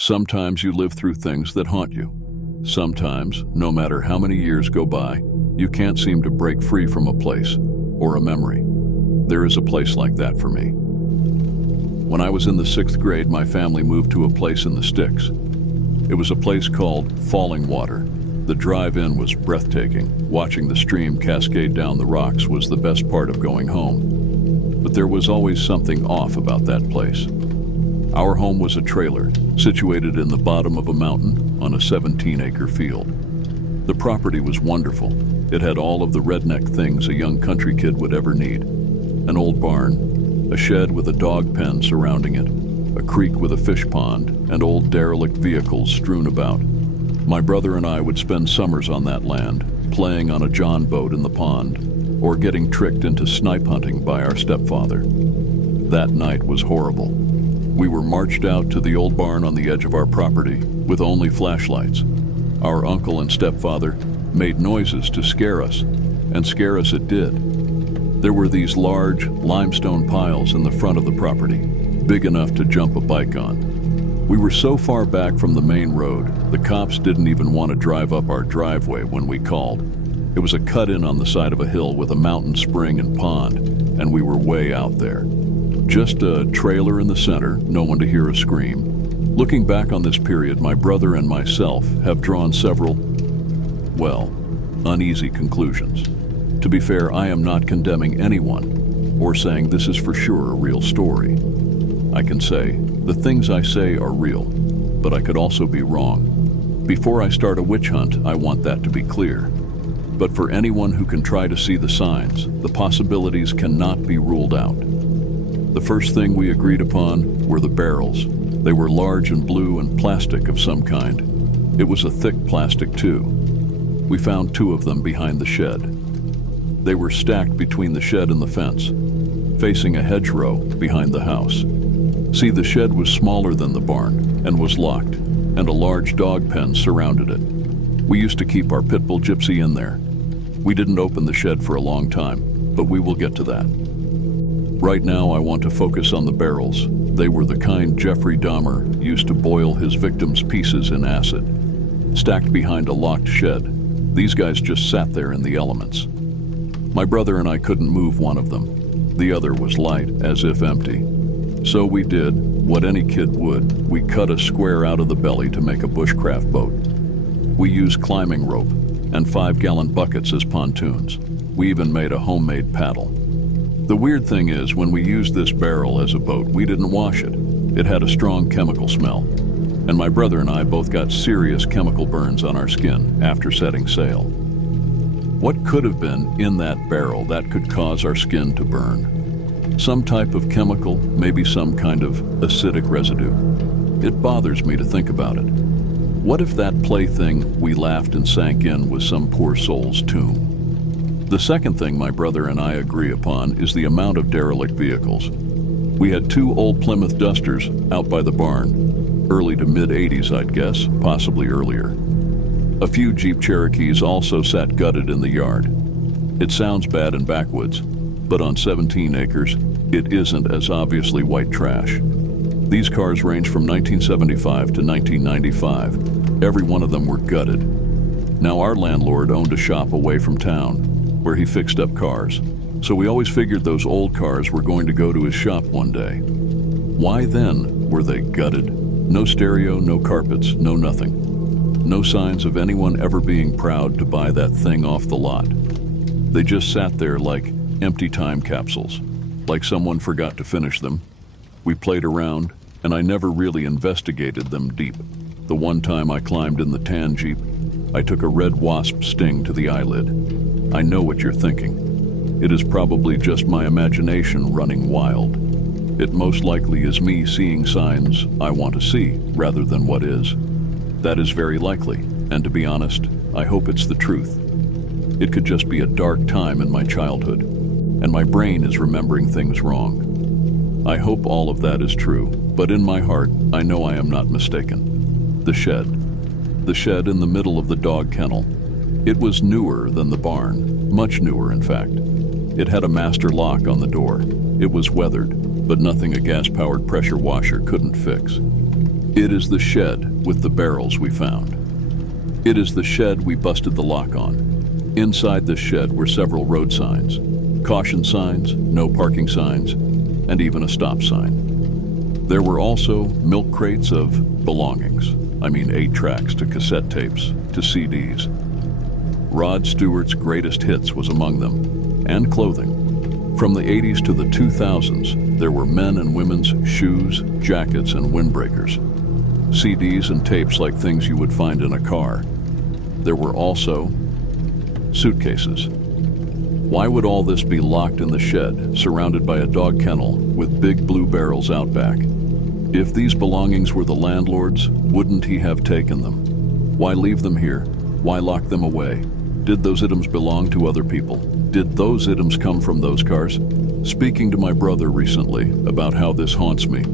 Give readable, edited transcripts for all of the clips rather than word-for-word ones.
Sometimes you live through things that haunt you. Sometimes, no matter how many years go by, you can't seem to break free from a place or a memory. There is a place like that for me. When I was in the 6th grade, my family moved to a place in the sticks. It was a place called Falling Water. The drive-in was breathtaking. Watching the stream cascade down the rocks was the best part of going home. But there was always something off about that place. Our home was a trailer, situated in the bottom of a mountain on a 17-acre field. The property was wonderful. It had all of the redneck things a young country kid would ever need. An old barn, a shed with a dog pen surrounding it, a creek with a fish pond, and old derelict vehicles strewn about. My brother and I would spend summers on that land, playing on a john boat in the pond, or getting tricked into snipe hunting by our stepfather. That night was horrible. We were marched out to the old barn on the edge of our property with only flashlights. Our uncle and stepfather made noises to scare us, and scare us it did. There were these large limestone piles in the front of the property, big enough to jump a bike on. We were so far back from the main road, the cops didn't even want to drive up our driveway when we called. It was a cut-in on the side of a hill with a mountain spring and pond, and we were way out there. Just a trailer in the center, no one to hear a scream. Looking back on this period, my brother and myself have drawn several, well, uneasy conclusions. To be fair, I am not condemning anyone or saying this is for sure a real story. I can say, the things I say are real, but I could also be wrong. Before I start a witch hunt, I want that to be clear. But for anyone who can try to see the signs, the possibilities cannot be ruled out. The first thing we agreed upon were the barrels. They were large and blue and plastic of some kind. It was a thick plastic too. We found 2 of them behind the shed. They were stacked between the shed and the fence, facing a hedgerow behind the house. See, the shed was smaller than the barn and was locked, and a large dog pen surrounded it. We used to keep our pit bull Gypsy in there. We didn't open the shed for a long time, but we will get to that. Right now, I want to focus on the barrels. They were the kind Jeffrey Dahmer used to boil his victims' pieces in acid. Stacked behind a locked shed, these guys just sat there in the elements. My brother and I couldn't move one of them. The other was light, as if empty. So we did what any kid would. We cut a square out of the belly to make a bushcraft boat. We used climbing rope and 5-gallon buckets as pontoons. We even made a homemade paddle. The weird thing is, when we used this barrel as a boat, we didn't wash it. It had a strong chemical smell, and my brother and I both got serious chemical burns on our skin after setting sail. What could have been in that barrel that could cause our skin to burn? Some type of chemical, maybe some kind of acidic residue. It bothers me to think about it. What if that plaything we laughed and sank in was some poor soul's tomb? The second thing my brother and I agree upon is the amount of derelict vehicles. We had 2 old Plymouth Dusters out by the barn, early to mid-80s I'd guess, possibly earlier. A few Jeep Cherokees also sat gutted in the yard. It sounds bad and backwoods, but on 17 acres, it isn't as obviously white trash. These cars range from 1975 to 1995. Every one of them were gutted. Now, our landlord owned a shop away from town, where he fixed up cars, so we always figured those old cars were going to go to his shop one day. Why then were they gutted? No stereo, no carpets, no nothing. No signs of anyone ever being proud to buy that thing off the lot. They just sat there like empty time capsules, like someone forgot to finish them. We played around, and I never really investigated them deep. The one time I climbed in the tan Jeep, I took a red wasp sting to the eyelid. I know what you're thinking. It is probably just my imagination running wild. It most likely is me seeing signs I want to see rather than what is. That is very likely, and to be honest, I hope it's the truth. It could just be a dark time in my childhood, and my brain is remembering things wrong. I hope all of that is true, but in my heart, I know I am not mistaken. The shed. The shed in the middle of the dog kennel. It was newer than the barn, much newer in fact. It had a master lock on the door. It was weathered, but nothing a gas-powered pressure washer couldn't fix. It is the shed with the barrels we found. It is the shed we busted the lock on. Inside this shed were several road signs, caution signs, no parking signs, and even a stop sign. There were also milk crates of belongings. 8 tracks to cassette tapes to CDs. Rod Stewart's greatest hits was among them, and clothing. From the 80s to the 2000s, there were men and women's shoes, jackets, and windbreakers. CDs and tapes like things you would find in a car. There were also suitcases. Why would all this be locked in the shed, surrounded by a dog kennel with big blue barrels out back? If these belongings were the landlord's, wouldn't he have taken them? Why leave them here? Why lock them away? Did those items belong to other people? Did those items come from those cars? Speaking to my brother recently about how this haunts me,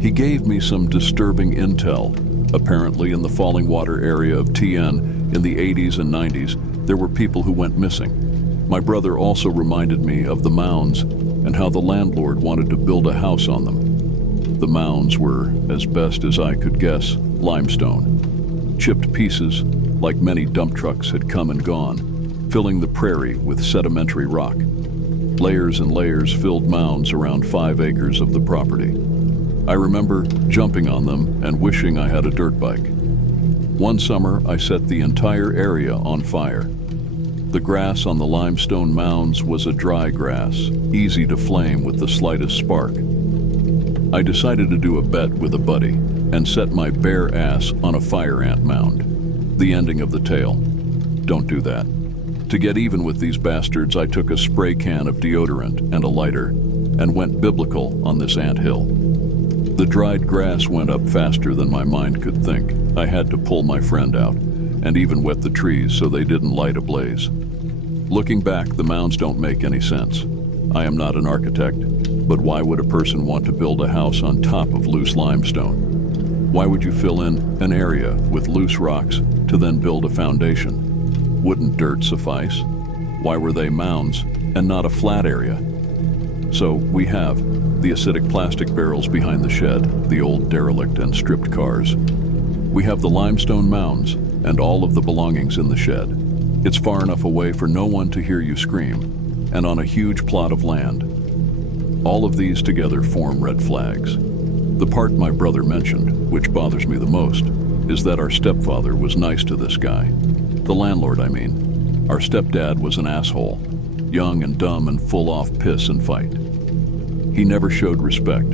he gave me some disturbing intel. Apparently in the Falling Water area of TN in the 80s and 90s, there were people who went missing. My brother also reminded me of the mounds and how the landlord wanted to build a house on them. The mounds were, as best as I could guess, limestone. Chipped pieces, like many dump trucks, had come and gone, filling the prairie with sedimentary rock. Layers and layers filled mounds around 5 acres of the property. I remember jumping on them and wishing I had a dirt bike. One summer, I set the entire area on fire. The grass on the limestone mounds was a dry grass, easy to flame with the slightest spark. I decided to do a bet with a buddy and set my bare ass on a fire ant mound. The ending of the tale. Don't do that. To get even with these bastards, I took a spray can of deodorant and a lighter and went biblical on this ant hill. The dried grass went up faster than my mind could think. I had to pull my friend out and even wet the trees so they didn't light a blaze. Looking back, the mounds don't make any sense. I am not an architect, but why would a person want to build a house on top of loose limestone? Why would you fill in an area with loose rocks to then build a foundation? Wouldn't dirt suffice? Why were they mounds and not a flat area? So we have the acidic plastic barrels behind the shed, the old derelict and stripped cars. We have the limestone mounds and all of the belongings in the shed. It's far enough away for no one to hear you scream, and on a huge plot of land. All of these together form red flags. The part my brother mentioned, which bothers me the most, is that our stepfather was nice to this guy. The landlord, I mean. Our stepdad was an asshole, young and dumb and full off piss and fight. He never showed respect,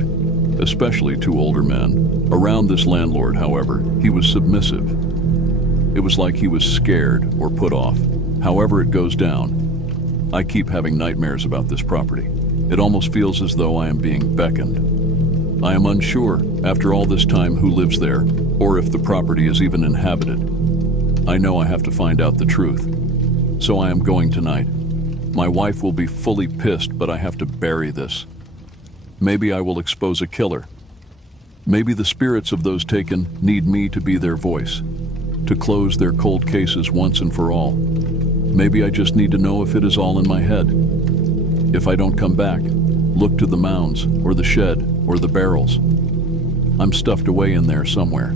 especially to older men. Around this landlord, however, he was submissive. It was like he was scared or put off. However it goes down, I keep having nightmares about this property. It almost feels as though I am being beckoned. I am unsure, after all this time, who lives there, or if the property is even inhabited. I know I have to find out the truth. So I am going tonight. My wife will be fully pissed, but I have to bury this. Maybe I will expose a killer. Maybe the spirits of those taken need me to be their voice, to close their cold cases once and for all. Maybe I just need to know if it is all in my head. If I don't come back, look to the mounds, or the shed, or the barrels. I'm stuffed away in there somewhere.